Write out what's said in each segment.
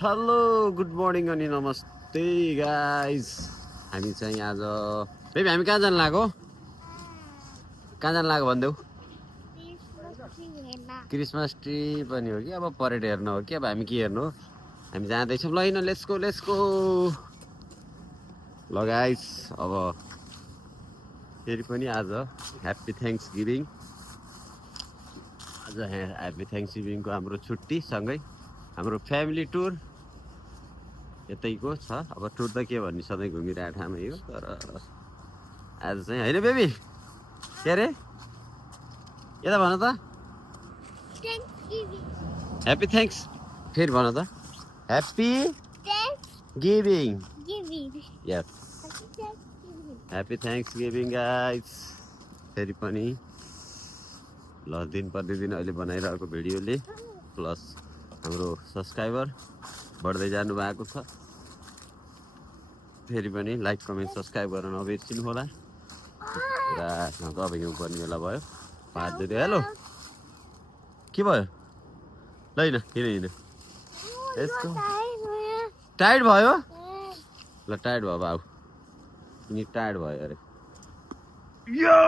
Hello good morning अनि नमस्ते गाइज। हामी चाहिँ आज बेबी हामी कहाँ जानु लाग्यो? कहाँ जानु लाग्यो भनिदेऊ। क्रिसमस ट्री पनि हो कि अब परेड हेर्न हो कि अब हामी के हेर्नु हो? हामी जाँदैछौँ। ल हिँड, लेट्सको लेट्सको। ल गाइज अब फेरि पनि आज ह्याप्पी थ्याङ्क्स गिभिङ। आज ह्याप्पी थ्याङ्क्स गिभिङको हाम्रो छुट्टी सँगै हाम्रो फ्यामिली टुर यतैको छ। अब टुर त के भन्ने सधैँ घुमिरहेको ठाउँमा यो, तर आज चाहिँ होइन बेबी। के अरे यता भन त, ह्याप्पी थ्याङ्क्स फेरि भन त, happy giving. Yes, happy thanks giving guys. फेरि पनि ल दिन प्रतिदिन अहिले बनाइरहेको भिडियोले प्लस हाम्रो सब्सक्राइबर बढ्दै जानु भएको छ। फेरि पनि लाइक कमेन्ट सब्सक्राइब गर्न नबिर्सिनु होला। पुरा अब हिउँ पर्ने बेला भयो। हात धुँदै हेलो के भयो? ल हिँड हिँड हिँड। यस्तो टायर्ड भयो? ल टायर्ड भयो बाबु, नि टायर्ड भयो अरे। यो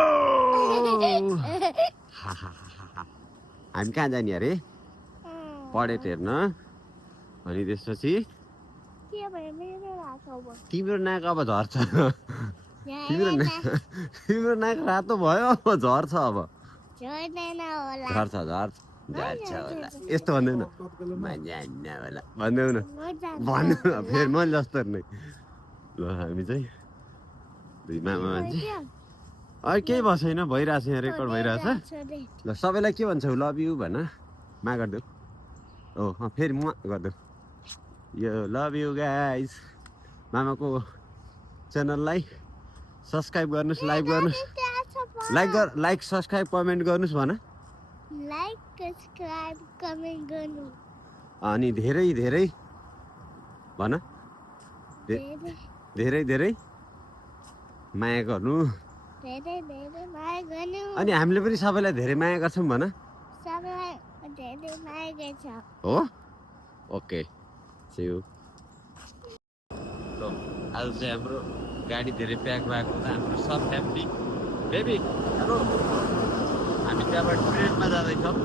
हामी कहाँ जाने अरे? परेड हेर्न। अनि त्यसपछि तिम्रो नाक अब झर्छ। तिम्रो नाक रातो भयो, अब झर्छ। अब झर्छ झर्छ झर्छ होला। यस्तो भन्दैन होला, भन्देऊ न, भन्नु न फेरि मैले जस्तो नै। ल हामी चाहिँ दुई मामा मान्छे अहिले केही भएको छैन, भइरहेको छ यहाँ, रेकर्ड भइरहेछ। ल सबैलाई के भन्छौ? लभ यु भन, मा गरिदेऊ। ओ फेरि म गरिदेऊ। यो लभ यु गाइज। मामाको च्यानललाई सब्सक्राइब गर्नुहोस्, लाइक गर्नुहोस्, लाइक सब्सक्राइब कमेन्ट गर्नुहोस् भन। अनि धेरै धेरै भन, धेरै धेरै माया गर्नु। अनि हामीले पनि सबैलाई धेरै माया गर्छौँ भन। हो ओके सियु। आज चाहिँ हाम्रो गाडी धेरै प्याक भएको छ। हाम्रो सब फ्यामिली बेबी हेलो, हामी त्यहाँबाट ट्रेनमा जाँदैछौँ।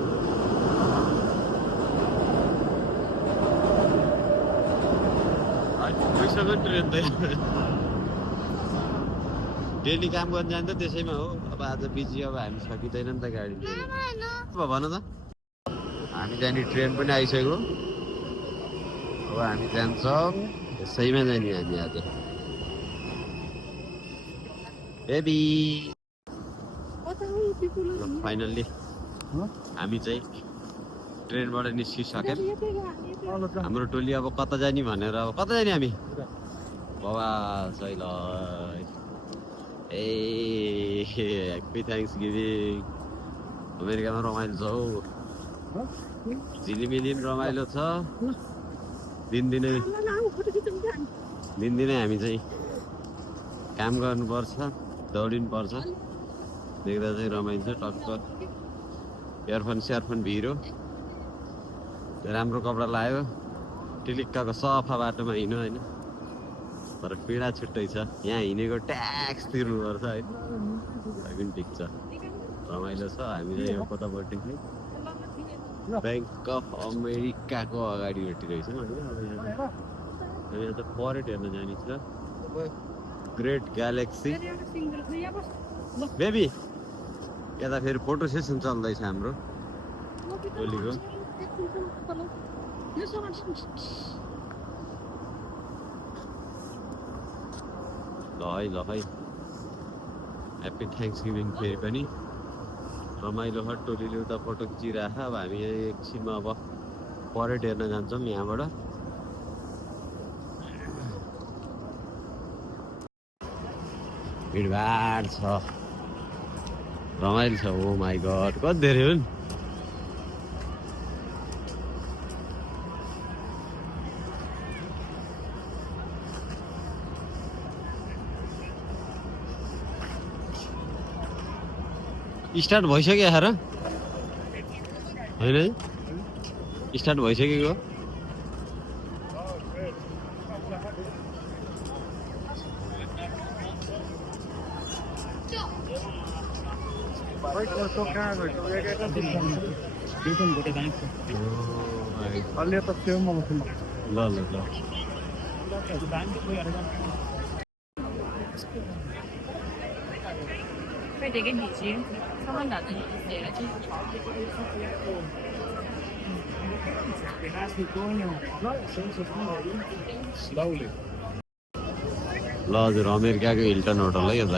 पैसाको ट्रेन त डेली काम गर्न जान्छ, त्यसैमा हो। अब आज बिजी, अब हामी सकिँदैन नि त गाडी। भन त, हामी जाने ट्रेन पनि आइसक्यो। अब हामी जान्छौँ, यसैमा जाने हामी आज बेबी। फाइनल्ली हामी चाहिँ ट्रेनबाट निस्किसक्यौँ। हाम्रो टोली अब कता जाने भनेर, अब कता जाने हामी? बाबा छैन ए ह्याप्पी थ्याङ्क्स गिभिङ। अमेरिकामा रमाइलो छ हौ, झिलिमिली रमाइलो छ। दिनदिनै हामी चाहिँ काम गर्नुपर्छ, दौडिनुपर्छ। देख्दा चाहिँ रमाइन्छ टक्क। इयरफोन सेयरफोन भिरो, राम्रो कपडा लायो, टिलिक्कको सफा बाटोमा हिँड्यो होइन। तर पीडा छुट्टै छ, यहाँ हिँडेको ट्याक्स तिर्नुपर्छ है। पनि ठिक छ, रमाइलो छ। हामीले यो कतापट्टि ब्याङ्क अफ अमेरिकाको अगाडि भेटिरहेछौँ होइन। अब यहाँ त परेड हेर्न जाने छ, ग्रेट ग्यालेक्सी। बेबी यता फेरि फोटो सेसन चल्दैछ हाम्रो टोलीको। ल है ह्याप्पी थ्याङ्क्स गिभिङ। फेरि पनि रमाइलो छ, टोलीले उता फोटो खिचिरहेछ। अब हामी एकछिनमा अब परेड हेर्न जान्छौँ यहाँबाट। भिडभाड छ, रमाइलो छ। ओ माई गड कति धेरै हो नि। स्टार्ट भइसक्यो यार होइन? स्टार्ट भइसकेको अलि त छेउमा बस्नु ल ल ल ल हजुर अमेरिकाको हिल्टन होटल है यो त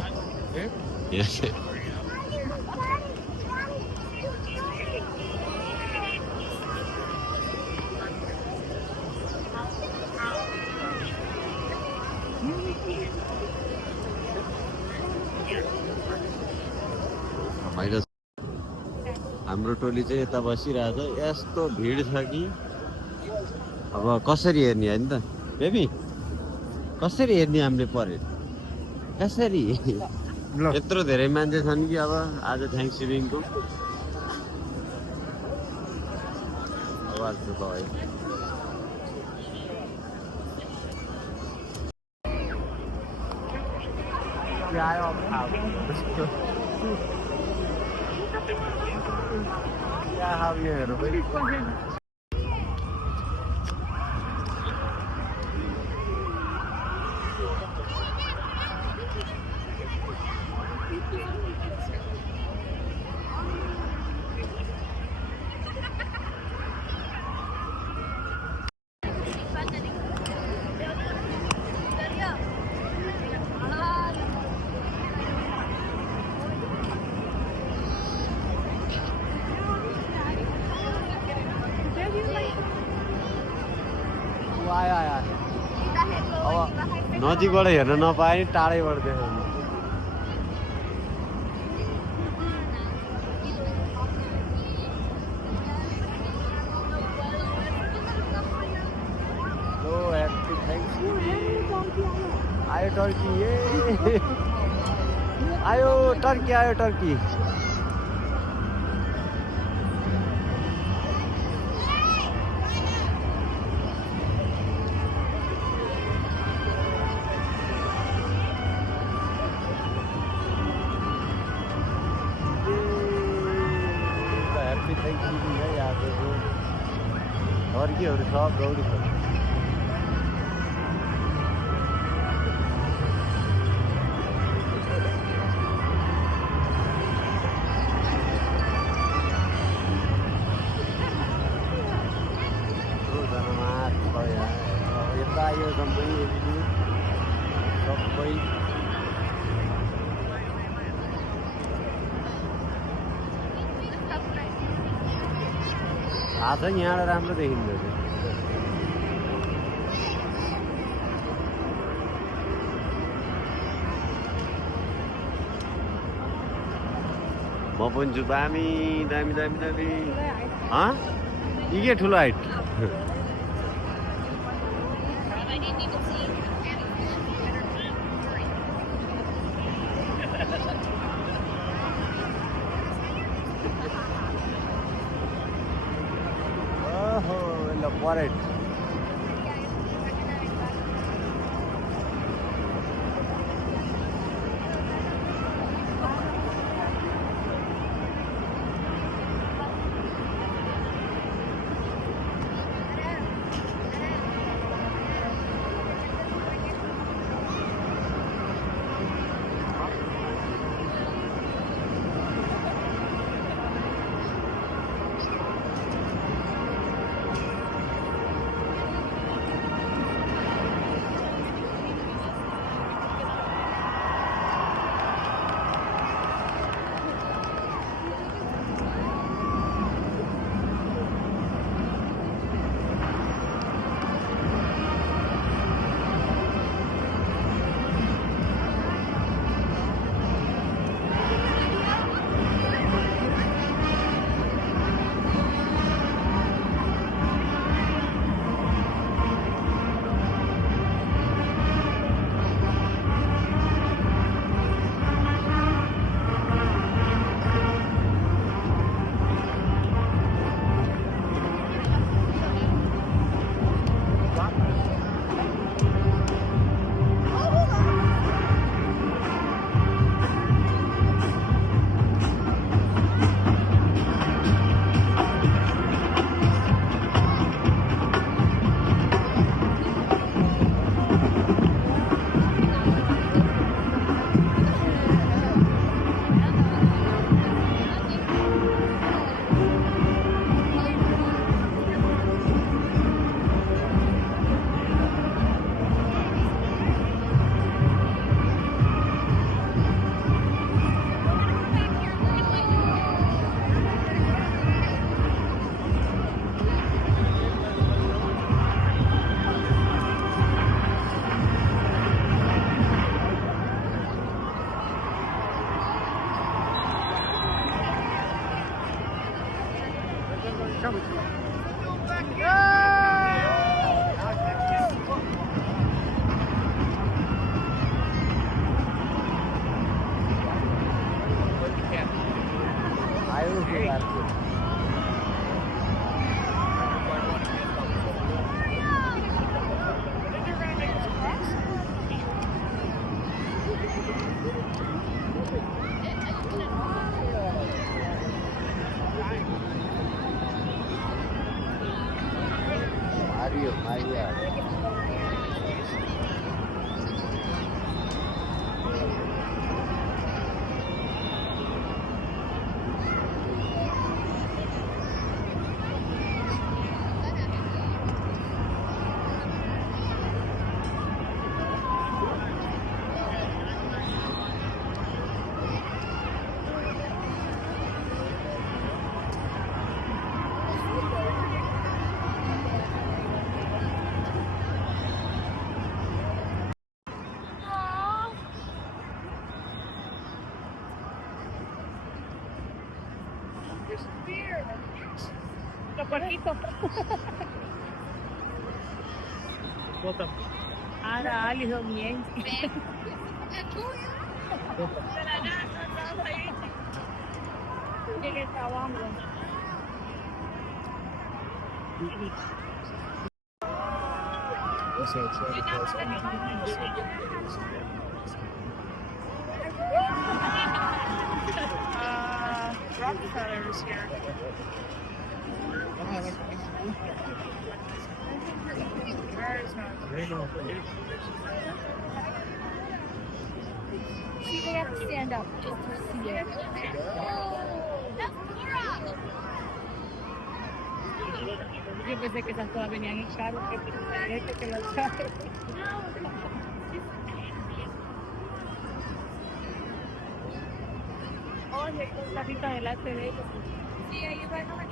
हाम्रो टोली चाहिँ यता बसिरहेछ यस्तो भिड छ कि अब कसरी हेर्ने होइन त बेबी कसरी हेर्ने हामीले परेड कसरी यत्रो धेरै मान्छे छन् कि अब आज थ्याङ्क्स गिभिङको आवाज त है हेर्नु पनि नजिकबाट हेर्न नपाए नि टाढैबाट देखाउनु आयो टर्की आयो टर्की आयो टर्की टर्कीहरू सब गौरी छ यता यो कम्पनी सबै आज यहाँबाट राम्रो देखिँदो म पनि छु दामी दामी दामी दामी यी के ठुलो height parade Mario, Mario. Los puerquitos. Ahora Ali bien. Llegué trabajando. Rockefeller is here. Where is not? See, they have to stand up just to see it. Yo pensé que esas todas venían en carro, que las traje. Oye, con tapita delante de ellos. Sí, ahí va, no me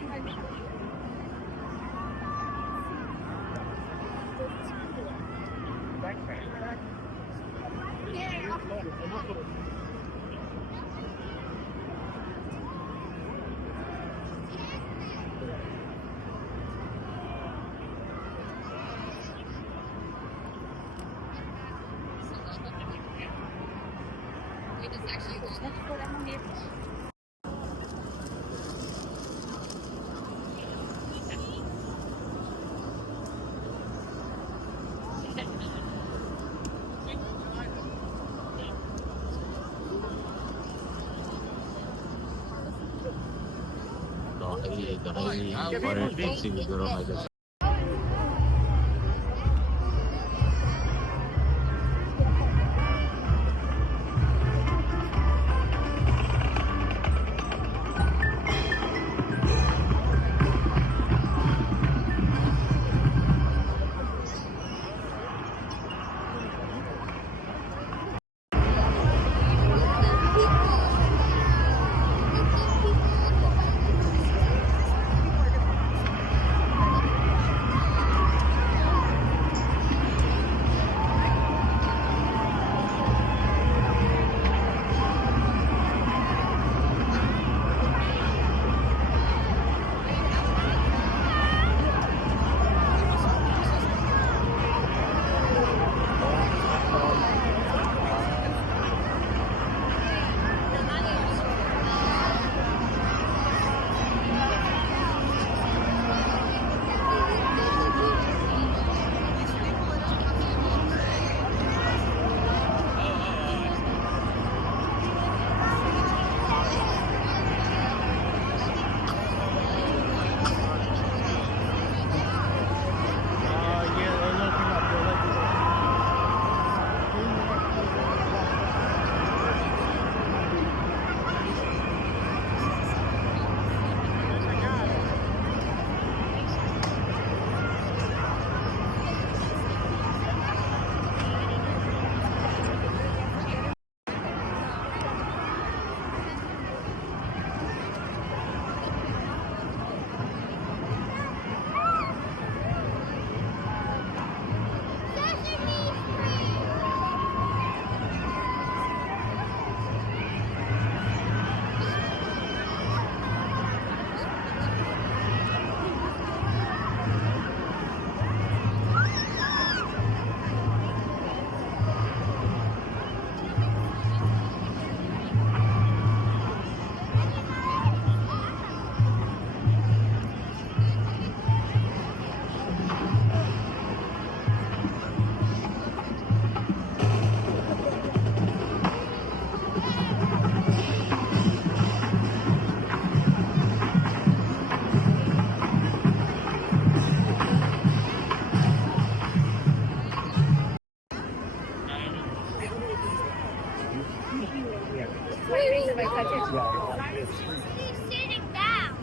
sitting down.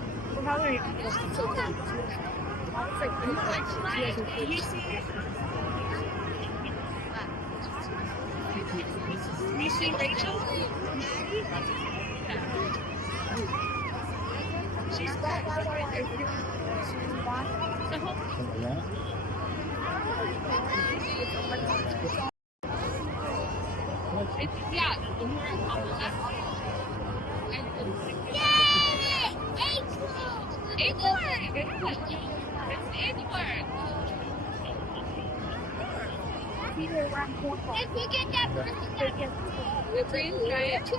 How are you? Can you see it? Can you see Rachel? She's back. Yeah. It worked! It worked! If we get that person, We're pretty right?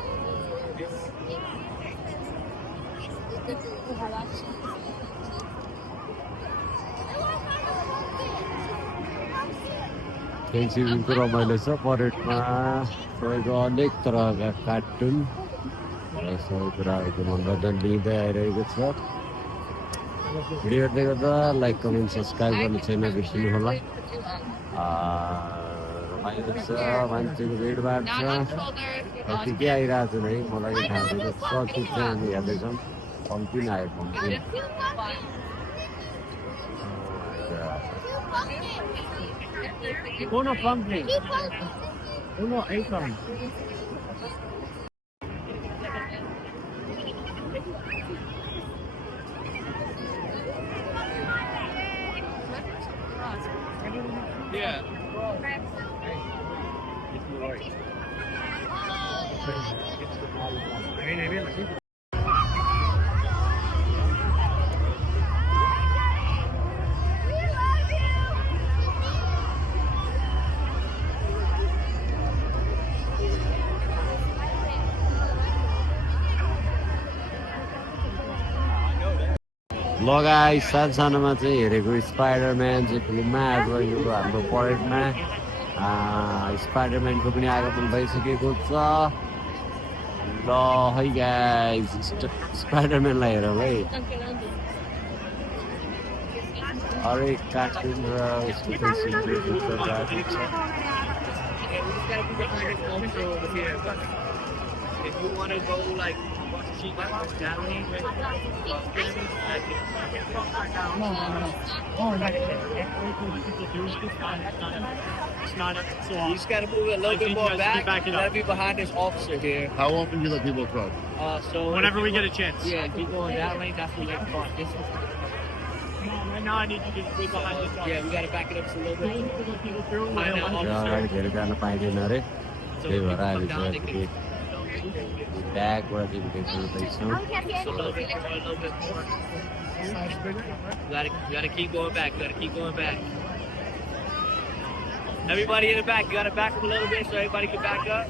फेन्सिङको रमाइलो छ परेडमा तपाईँको अनेक तरहका कार्टुन र सबै कुराहरूको मनोरञ्जन लिँदै आइरहेको छ भिडियो हेर्दै गर्दा लाइक कमेन्ट सब्सक्राइब गर्ने छैन बिर्सिनु होला रमाइलो छ मान्छेको भिडभाड छ कति के आइरहेको छ है मलाई थाहा छैन कति चाहिँ हामी हेर्दैछौँ कम्ती नै आयो कम्ती Uno pumpkin. Uno acorn. Yeah. लगाई सानोमा चाहिँ हेरेको स्पाइडरम्यान चाहिँ फिल्ममा आज यो हाम्रो परेडमा स्पाइडरम्यानको पनि आगमन भइसकेको छ ल है गाइस स्पाइडरम्यानलाई हेरौँ है हरेक कार्टुन र यसको If you want to go like she down it's not so you just got to move it a little bit more back. You got to be behind this officer here. How often do you let people cross? So whenever we get a chance. Yeah, if you go in that lane, that's where you cross. This is right now I need you to just be behind this officer. Yeah, we got to back it up just a little bit. त्यही भएर हामी चाहिँ ब्यागबाट चाहिँ गर्दैछौँ You gotta keep going back. You gotta keep going back. Everybody in the back, you gotta back up a little bit so everybody can back up.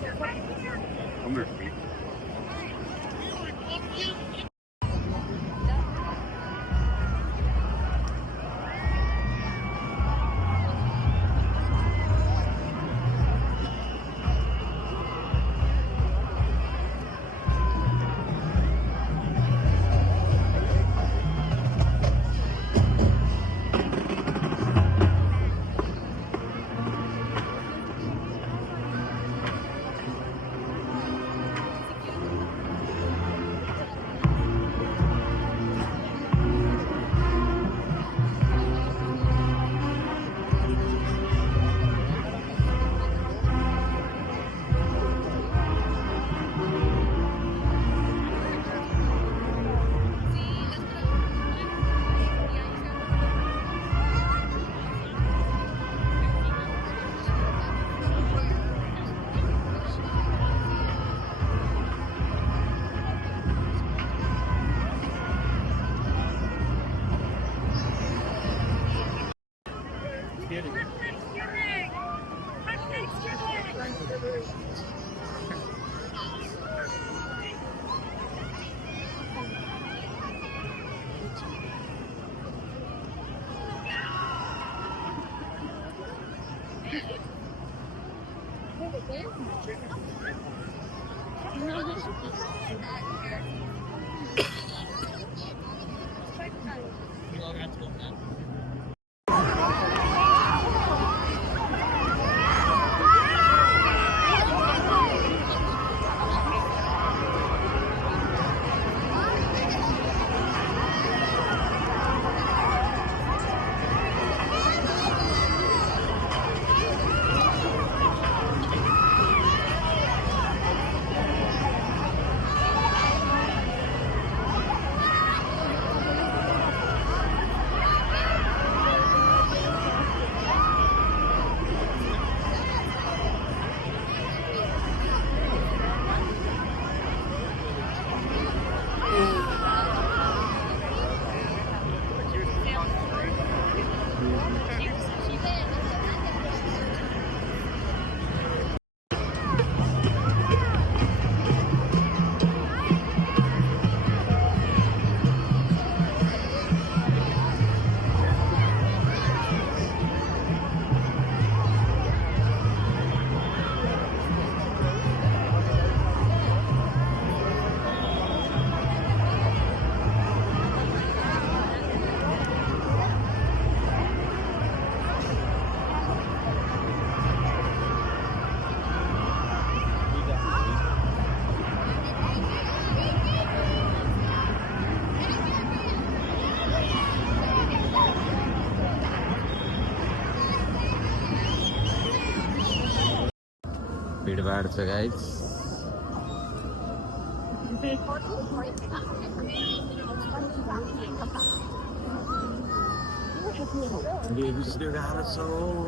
भिडभाड छ गाइस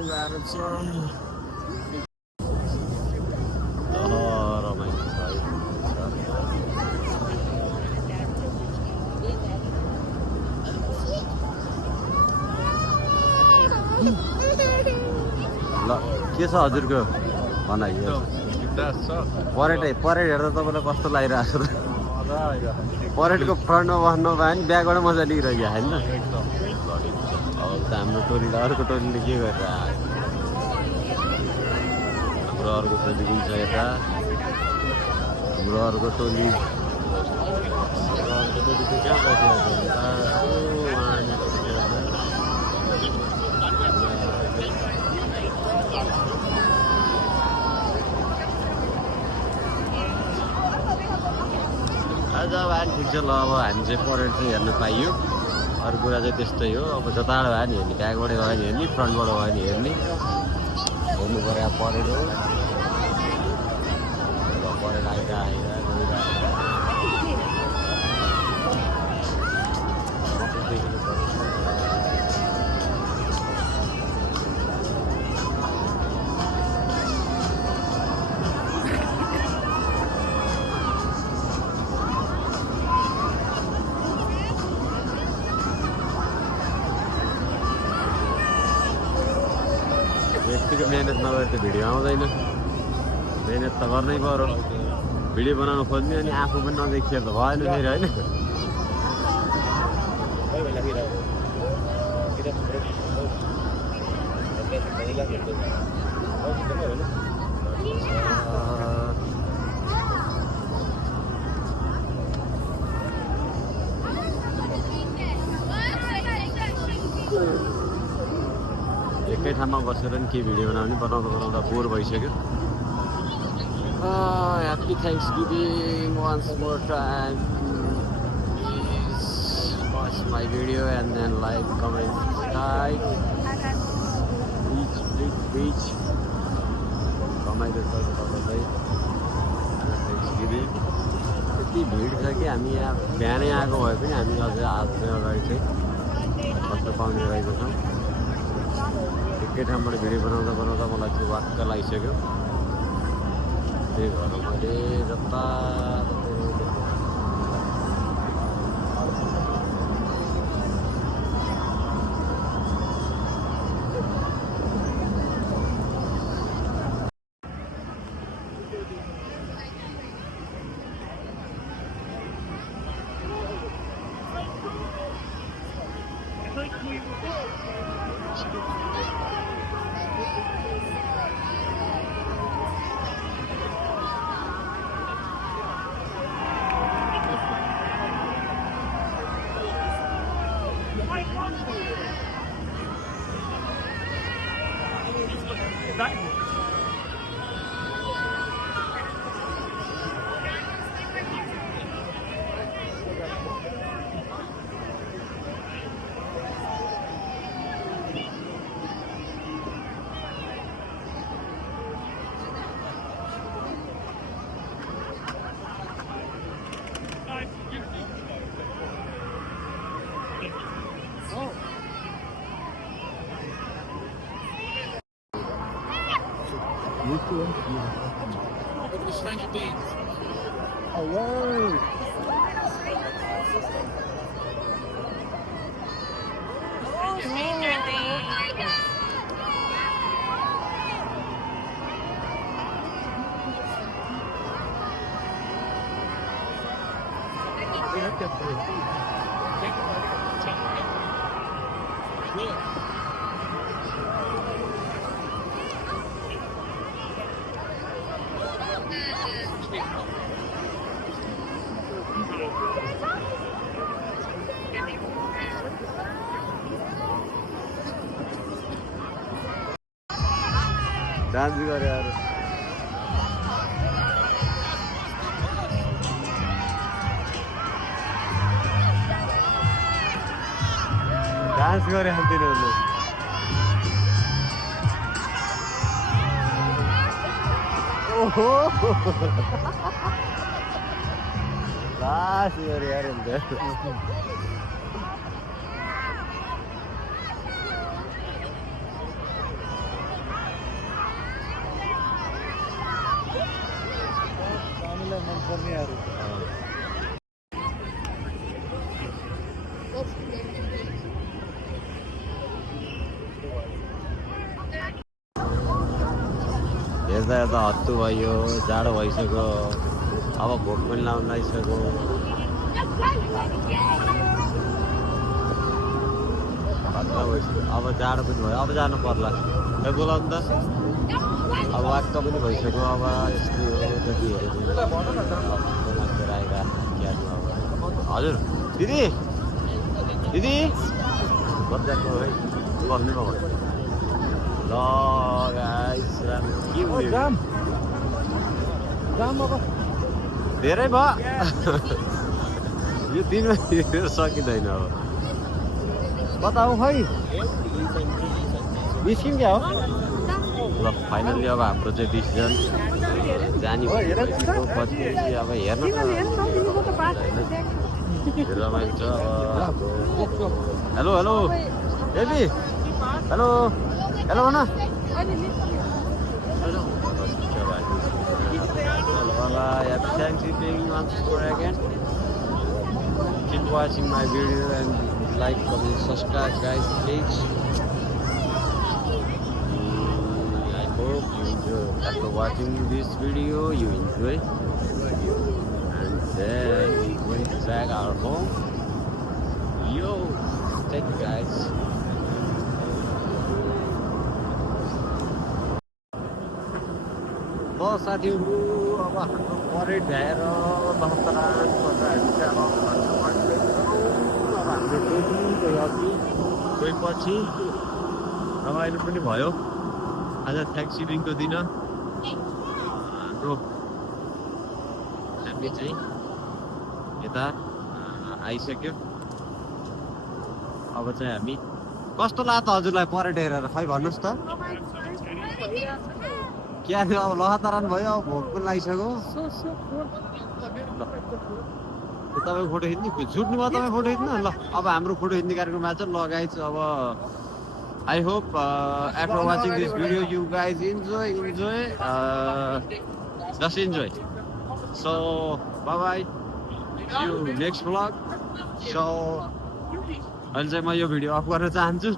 गाह्रो छ रमाइलो छ ल के छ हजुरको भनाइ परेड हेर्दा तपाईँलाई कस्तो लागिरहेको छ त परेडको फ्रन्टमा बस्नु भयो भने ब्यागबाट मजा लिइरह्यो होइन अब त हाम्रो टोलीले अर्को टोलीले के गरेर हाम्रो अर्को टोली पनि छ यता हाम्रो अर्को टोली कहाँ बस्यो आज अब ठिक छ ल अब हामी चाहिँ परेड चाहिँ हेर्न पाइयो अरू कुरा चाहिँ त्यस्तै हो अब जताबाट भयो नि हेर्ने ब्यागबाट भयो नि हेर्ने फ्रन्टबाट भयो नि हेर्ने हेर्नु पऱ्यो अब परेड हो परेड व्यक्तिको मेहनत नगरे त भिडियो आउँदैन मेहनत त गर्नै पर्यो भिडियो बनाउनु खोज्ने अनि आफू पनि नदेखियो त भएन फेरि होइन एकै ठाउँमा बसेर नि के भिडियो बनाउँदा बोर भइसक्यो happy thanks giving once more time please watch my video and then like comment subscribe rich रमाइलो छ तपाईँ थ्याङ्क्स गिभिङ यति भिड छ कि हामी यहाँ बिहानै आएको भए पनि हामी अझै आजै अगाडि चाहिँ कस्तो पाउने रहेको छौँ एकै ठाउँबाट भिडियो बनाउँदा मलाई चाहिँ वाक्क लागिसक्यो त्यही भएर मैले जता डान्स गरे अरू डान्स गरे तिनीहरूले ओहो लास यार हेर्दा हेर्दा हत्तु भयो जाडो भइसक्यो अब भोक पनि लाउन लागिसक्यो हत्ता भइसक्यो अब जाडो पनि भयो अब जानु पर्ला खै बोलाउनु त अब वाक्क पनि भइसक्यो अब यस्तै हो जति हेरेको हजुर दिदी दिदी बच्चाको है बस्नु भयो ल गाइस के भयो धेरै भयो यो दिन सकिँदैन अब बताऊ खै निस्किम क्या हो ल फाइनल्ली अब हाम्रो चाहिँ डिसिजन जाने पछि अब हेर्नु रमाइलो छ अब hello hello baby hello hello भन thanks for being once more again. Keep watching my video and like, comment, subscribe, guys, please. I hope you enjoy. After watching this video, you enjoy. And then we going back our home. Yo, thank you guys. ल साथीहरू अब हाम्रो परेड भ्याएर लहतरान गरेर अब हाम्रो टोली गयो अघि गएपछि रमाइलो पनि भयो आज थ्याङ्क्सगिभिङको दिन हाम्रो हामी चाहिँ यता आइसक्यो अब चाहिँ हामी कस्तो लाग्यो त हजुरलाई परेड हेरेर खै भन्नुहोस् त क्या थियो अब लहतरान भयो अब भोक पनि लागिसक्यो तपाईँ फोटो खिच्नु छुट्नु भयो तपाईँ फोटो खिच्नु ल अब हाम्रो फोटो खिच्ने कार्यक्रममा चाहिँ लगाइछ अब I hope after watching this video you guys enjoy just enjoy so bye you next vlog so अहिले चाहिँ म यो भिडियो अफ गर्न चाहन्छु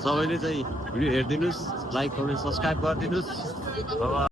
सबैले चाहिँ भिडियो हेरिदिनुहोस् लाइक कमेन्ट सब्सक्राइब गरिदिनुहोस्